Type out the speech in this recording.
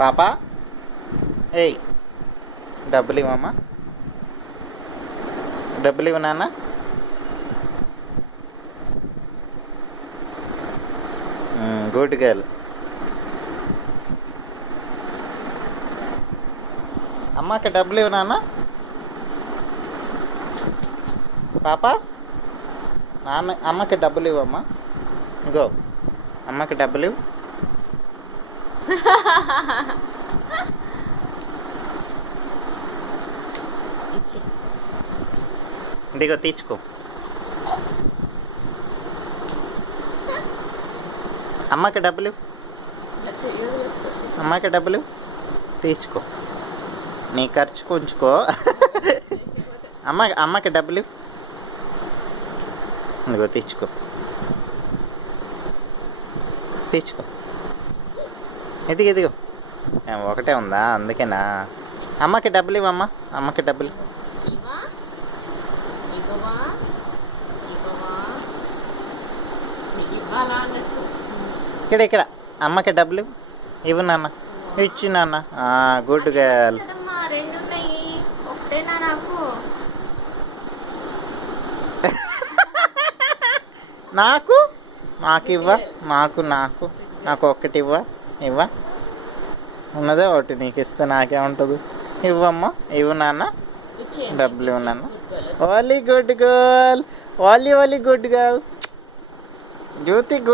పాపా ఏయ్ డబ్బులు ఇవ్వమ్మా, డబ్బులు ఇవ్వు నాన్న. Good girl. అమ్మకి డబ్బులు ఇవ్వు నాన్న. పాప అమ్మకి డబ్బులు ఇవ్వమ్మా. ఇంకో అమ్మకి డబ్బులు ఇవ్వు. ఇదిగో తీర్చుకో. అమ్మకి డబ్బులు ఇవ్వు. అమ్మకి డబ్బులు ఇవ్వు. తీర్చుకో, నీ ఖర్చుకు ఉంచుకో. అమ్మకి డబ్బులు ఇవ్వు. ఇదిగో తీర్చుకో, తీర్చుకో. ఇదిగో ఒకటే ఉందా, అందుకేనా. అమ్మకి డబ్బులు ఇవ్వమ్మా. అమ్మకి డబ్బులు ఇక్కడ అమ్మకి డబ్బులు ఇవ్వు నాన్న. ఇచ్చి నాన్న. Good girl. నాకు ఇవ్వ. నాకు ఒక్కటి ఇవ్వ. ఉన్నదే ఒకటి నీకు ఇస్తే నాకేముంటుంది. ఇవ్వమ్మా, ఇవ్వు నాన్న. డబ్బులు ఇవ్వు నాన్న. ఓలీ గుడ్ గర్ల్. ఓలీ గుడ్ గర్ల్. జ్యోతి గుడ్.